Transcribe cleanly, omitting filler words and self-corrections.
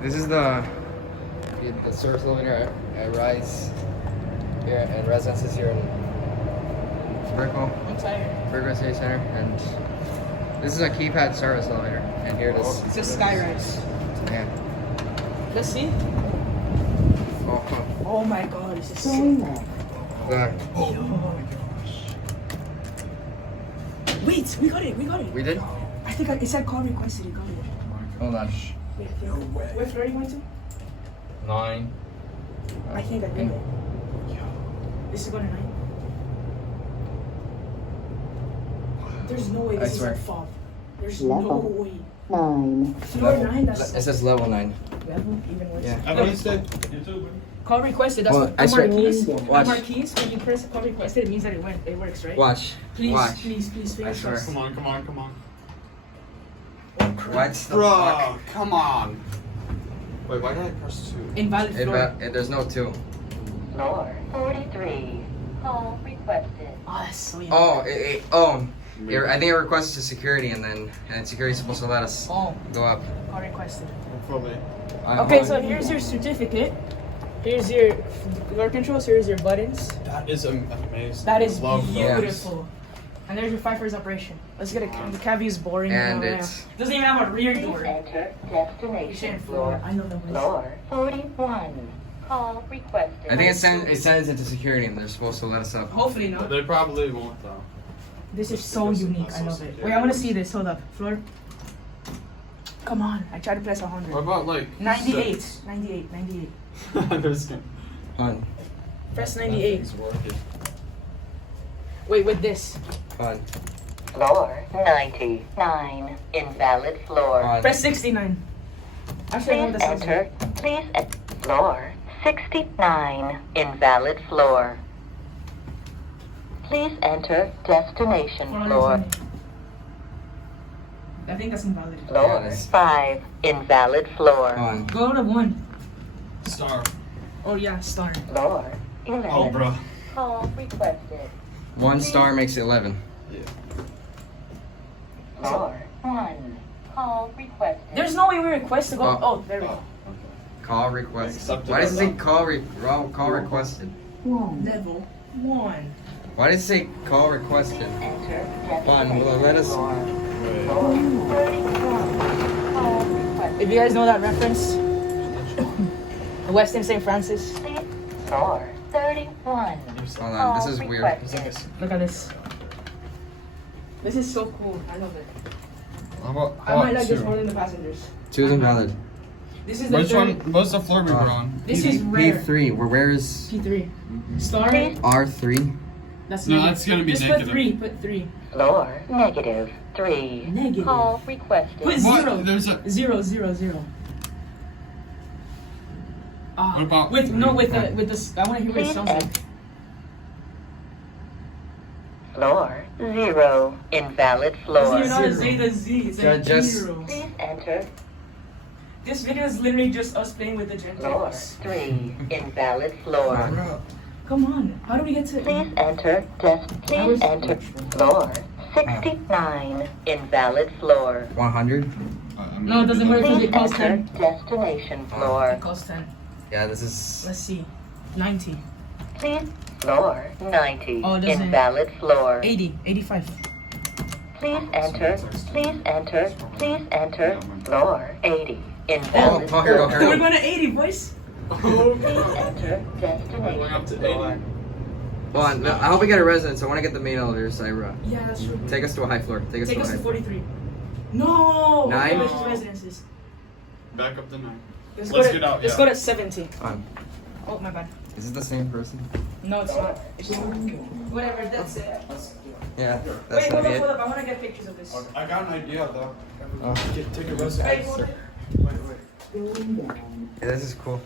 This is the service elevator at Rise here and residences here in Brickell. I'm tired. Brickell City Center, and this is a keypad service elevator, and here it is. It's a Skyrise. Yeah. Let's see. Oh, Oh my god, this is sick. look. Wait, we got it. We did? I think it said call requested. You got it. Hold on. Wait, what floor are you going to? 9. I think I did it. This is going to 9. There's no way I this is swear. a fob. There's Level. no way. 9. Floor 9, that's It says level 9. level, even worse. Yeah. Have a nice day. You too. Call requested, that's Well, what I the swear- marquees. Watch. The marquees, when you press call requested, it means that it works, right? Watch. Please, Watch. please, fingers swear. crossed. Come on, come on, come on. What the Bro, fuck? come on. Wait, why did I press 2? Invalid floor. There's no 2. Floor 43. Call requested. Oh, that's so easy. Oh, I think it requested to security, and security is supposed to let us Oh, go up. call requested. Probably. Okay, so here's your certificate. Here's your door controls. Here's your buttons. That is amazing. That is Love those. beautiful. And there's your 5 hours operation. Let's get a the cab is boring. And you know, it's- doesn't even have a rear Please door. enter You're destination saying floor. I know that one. Floor 41. Call requested. I think it sends it to security, and they're supposed to let us up. Hopefully not. They probably won't though. This is so unique. I love it. Wait, I want to see this. Hold up. Floor. Come on. I tried to press 100. What about like 98. 6? 98. 98. There's On. Press 98. Nothing's working. Wait, with this. On. Floor 99. Invalid floor. On. Press 69. Actually, I know what Please that sounds enter. like. Please enter. Floor 69. Invalid floor. Please enter destination floor. 420. I think that's invalid. Yeah, Floor it is. 5. Invalid floor. On. Go to 1. Star. Oh, yeah, star. Floor 11. Oh, bro. Call requested. 1 star makes it 11. Yeah. Floor 1. Call requested. There's no way we request to go. Oh. Oh, there we go. Call requested. Accepted. Why does it say call requested? Level 1. Why does it say call requested? Enter Fine, destination well, let us- floor. Wait. Floor 31. Call requested. If you guys know that reference, the West End St. Francis. Floor 31. Hold on, this is weird. Look at this. This is so cool. I love it. How about I might like this more than the passengers. 2 is invalid. This is the Which third. one? What's the floor we were on? This is rare. P3. Where is P3. Star. R3? That's No, negative. that's gonna be Just negative. put 3. Put 3. Floor negative 3. Negative. Call requested. Put What? 0. There's a- 0, 0, 0. What about with three? no with the I want to hear what it Please sounds like. enter. Floor 0. Invalid Doesn't floor. even know how to Zero. say the Z. It's like Just- 0. Please enter. This video is literally just us playing with the Floor gentles. 3. Invalid floor. Bro. Come on. How do we get to? Please enter. Please enter. Floor 69. Invalid floor. 100? No, it doesn't work because Please it costs enter 10. destination floor. It costs 10. Yeah, this is... Let's see. 90. Please. Floor 90. Oh, it doesn't- Invalid floor. 80. 85. Please enter. Please enter. Please enter. Floor 80. Oh, Invalid here we go, here we We're go. going to 80, boys. Please enter Going up destination to floor. 80. Hold on, I hope we get a residence. I want to get the main elevator, Syra. Yeah, that's true. Take us to a high floor. Take us Take to a us high to floor. 43. No! 9? Okay, let's just residences. Back up to 9. Let's Let's go to, get out, Let's yeah. go to 70. On. Oh, my bad. Is it the same person? No, it's not. It's just, whatever, that's it. Yeah, that's Wait, gonna be hold it. up. I want to get pictures of this. I got an idea though. Oh. Take a Wait, resident. hold it. Wait, wait. Yeah, this is cool.